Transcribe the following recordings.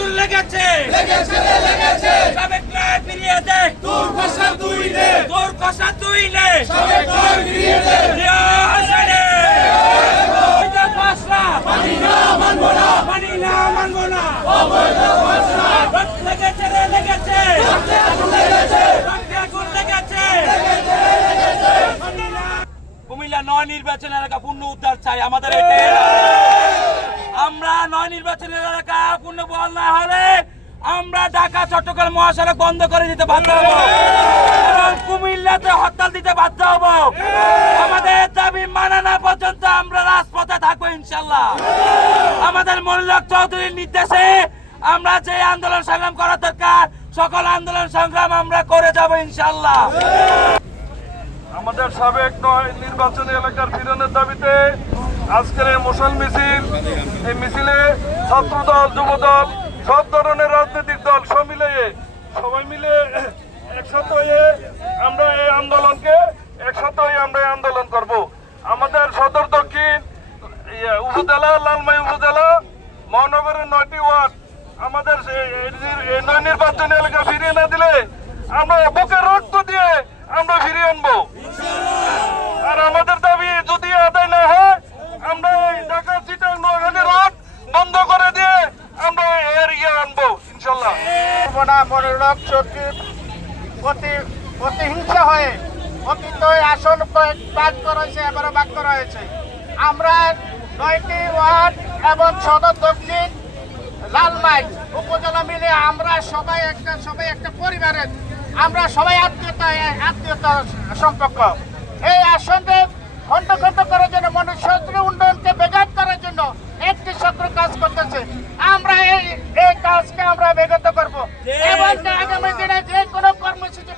আগুন লেগেছে সাবেক নয় ফিরিয়ে দে তোর কষা তুই নে সাবেক নয় ফিরিয়ে দে মানি না মানবো না লেগেছে কুমিল্লা নয় নির্বাচন এলাকা পূর্ণ উদ্ধার চাই আমাদের। আমরা নয় নির্বাচনের এলাকা পূর্ণ বহাল না হলে আমরা ঢাকা চট্টগ্রাম মহাসড়ক বন্ধ করে দিতে বাধ্য হব এবং কুমিল্লাতে হরতাল দিতে বাধ্য হব। আমাদের দাবি মানা না পর্যন্ত আমরা রাজপথে থাকবো ইনশাল্লাহ। আমাদের মনিরুল চৌধুরীর নির্দেশে আমরা যে আন্দোলন সংগ্রাম করা দরকার সকল আন্দোলন সংগ্রাম আমরা করে যাব ইনশাল্লাহ। আমাদের সাবেক নয় নির্বাচনী এলাকার ফিরানোর দাবিতে আজকের এই মশাল মিছিল, এই মিছিলে ছাত্রদল, যুবদল, সব ধরনের রাজনৈতিক দল সবাই মিলে একসাথে হয়ে আমরা এই আন্দোলন করব। আমাদের সদর দক্ষিণ উপজেলা, লালমাই উপজেলা, মহানগরের 9টি ওয়ার্ড আমাদের এই নয় নির্বাচনী এলাকা ফিরিয়ে না দিলে আমরা বুকের রক্ত দিয়ে আমরা ফিরিয়ে আনবো। আর আমাদের দাবি যদি আদায় না হয় আমরা ঢাকা চিটাগাং নোয়াখালী রোড বন্ধ করে দিয়ে আমরা এর আনবো ইনশাল্লাহ। মনিরুল চৌধুরীর প্রতিহিংসা হয়ে অতীত আসন ভাগ করা হয়েছে, এবারও ভাগ করা হয়েছে। আমরা 9টি ওয়ার্ড এবং সদর দক্ষিণ লালমাই উপজেলা মিলে আমরা সবাই একটা পরিবারের, আমরা সবাই আত্মীয়তা সম্পর্ক। এই আসনকে খণ্ড করার জন্য, মনুষ্যের উন্নয়নকে ব্যাঘাত করার জন্য একটি চক্র কাজ করতেছে। আমরা এই কাজকে আমরা ব্যাঘাত করব এবং আগামী দিনে যে কোনো কর্মসূচি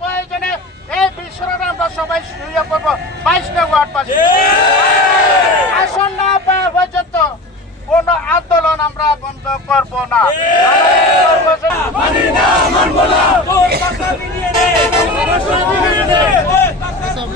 প্রয়োজনে এই বিষয়ে আমরা সবাই সহযোগ করব। 22 নং ওয়ার্ড পাশে আসন না পাওয়া পর্যন্ত কোন আন্দোলন আমরা বন্ধ করব না।